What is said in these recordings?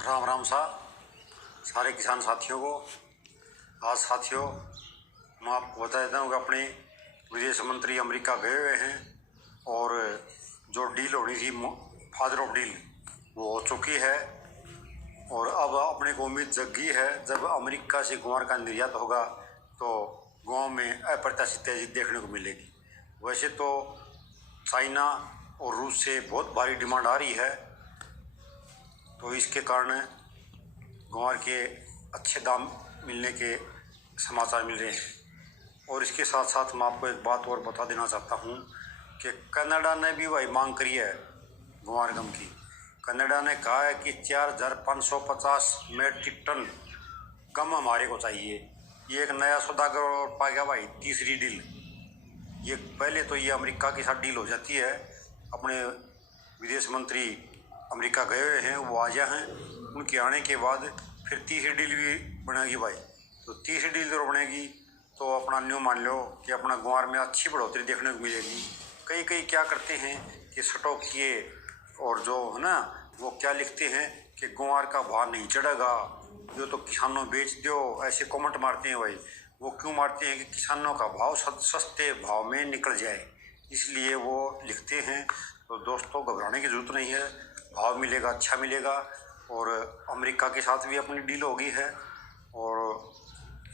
राम राम सा सारे किसान साथियों को। आज साथियों मैं आपको बता देता हूँ कि अपने विदेश मंत्री अमेरिका गए हुए हैं और जो डील होनी थी फादर ऑफ डील वो हो चुकी है। और अब अपने को उम्मीद जग गई है, जब अमेरिका से ग्वार का निर्यात होगा तो गाँव में अप्रत्याशित तेजी देखने को मिलेगी। वैसे तो चाइना और रूस से बहुत भारी डिमांड आ रही है, तो इसके कारण ग्वार के अच्छे दाम मिलने के समाचार मिल रहे हैं। और इसके साथ साथ मैं आपको एक बात और बता देना चाहता हूँ कि कनाडा ने भी वही मांग करी है ग्वार गम की। कनाडा ने कहा है कि 4550 मेट्रिक टन गम हमारे को चाहिए। ये एक नया सौदागर और पा गया भाई, तीसरी डील। ये पहले तो ये अमेरिका के साथ डील हो जाती है, अपने विदेश मंत्री अमेरिका गए हुए हैं, वो आ जाए हैं, उनके आने के बाद फिर तीसरी डील भी बनेगी भाई। तो तीसरी डील जो बनेगी तो अपना न्यू मान लो कि अपना ग्वार में अच्छी बढ़ोतरी देखने को मिलेगी। कई कई क्या करते हैं कि स्टॉक किए और जो है ना वो क्या लिखते हैं कि ग्वार का भाव नहीं चढ़ेगा, जो तो किसानों बेच दो, ऐसे कमेंट मारते हैं भाई। वो क्यों मारते हैं कि किसानों का भाव सस्ते भाव में निकल जाए, इसलिए वो लिखते हैं। तो दोस्तों घबराने की ज़रूरत नहीं है, भाव मिलेगा, अच्छा मिलेगा। और अमेरिका के साथ भी अपनी डील हो गई है और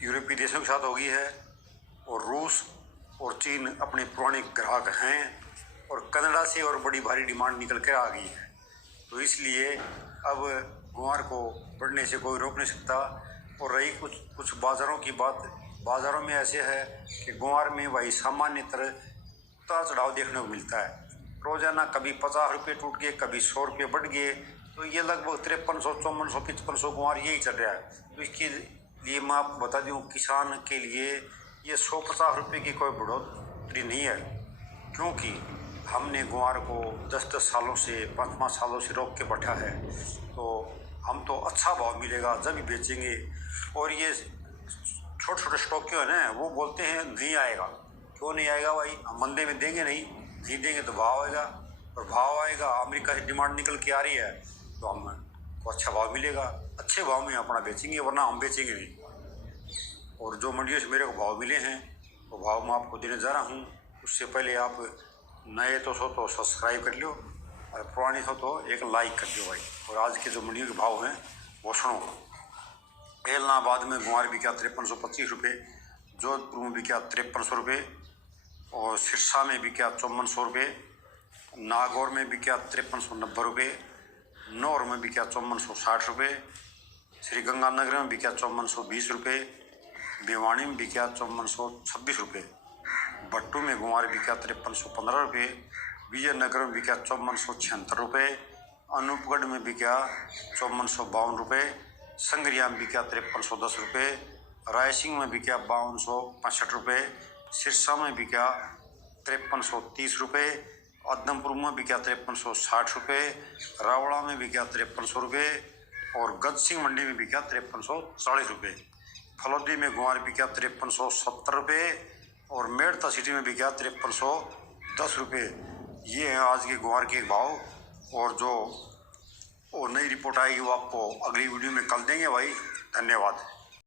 यूरोपीय देशों के साथ हो गई है, और रूस और चीन अपने पुराने ग्राहक हैं, और कनाडा से और बड़ी भारी डिमांड निकल कर आ गई है। तो इसलिए अब ग्वार को बढ़ने से कोई रोक नहीं सकता। और रही कुछ बाज़ारों की बात, बाज़ारों में ऐसे है कि ग्वार में वही सामान्यतः उतार चढ़ाव देखने को मिलता है। रोज़ाना कभी 50 रुपये टूट गए, कभी 100 रुपये बढ़ गए, तो ये लगभग 5300, 5400, 5500 ग्वार यही चल रहा है। तो इसके लिए मैं आपको बता दूँ, किसान के लिए ये 150 रुपये की कोई बढ़ोतरी नहीं है, क्योंकि हमने ग्वार को 10-10 सालों से, 5-5 सालों से रोक के बैठा है। तो हम तो अच्छा भाव मिलेगा जब ही बेचेंगे। और ये छोटे छोटे स्टॉक क्यों है ना, वो बोलते हैं नहीं आएगा। क्यों नहीं आएगा भाई, हम मंदे में देंगे नहीं देंगे तो भाव आएगा, और भाव आएगा, अमेरिका से डिमांड निकल के आ रही है तो हमको अच्छा भाव मिलेगा। अच्छे भाव में अपना बेचेंगे, वरना हम बेचेंगे नहीं। और जो मंडियों से मेरे को भाव मिले हैं वो भाव मैं आपको देने जा रहा हूँ। उससे पहले आप नए तो सब्सक्राइब कर लो, और पुराने तो एक लाइक कर दो भाई। और आज के जो मंडियों के भाव हैं वो सुनो। एलनाबाद में ग्वार बिका 5325 रुपये, जोधपुर में बिका 5300 रुपये, और सिरसा में बिका 5400 रुपये, नागौर में बिका 5390 रुपये, नौर में बिका 5460 रुपये, श्रीगंगानगर में बिका 5420 रुपये, भिवानी में बिका 5426 रुपये, भट्टू में ग्वार बिका 5315 रुपये, विजयनगर में बिका 5476 रुपये, अनूपगढ़ में बिका 5452 रुपये, संग्रिया में बिका 5310 रुपये, रायसिंह में बिका 5265 रुपये, सिरसा में बिका 5330 रुपये, अदमपुर में बिका 5360 रुपये, रावड़ा में बिका 5300 रुपये, और गजसिंह मंडी में बिका 5340 रुपये। फलौदी में ग्वार बिका 5370 रुपये, और मेड़ता सिटी में बिका 5310 रुपये। ये हैं आज के ग्वार के भाव। और जो नई रिपोर्ट आएगी वो आपको अगली वीडियो में कल देंगे भाई। धन्यवाद।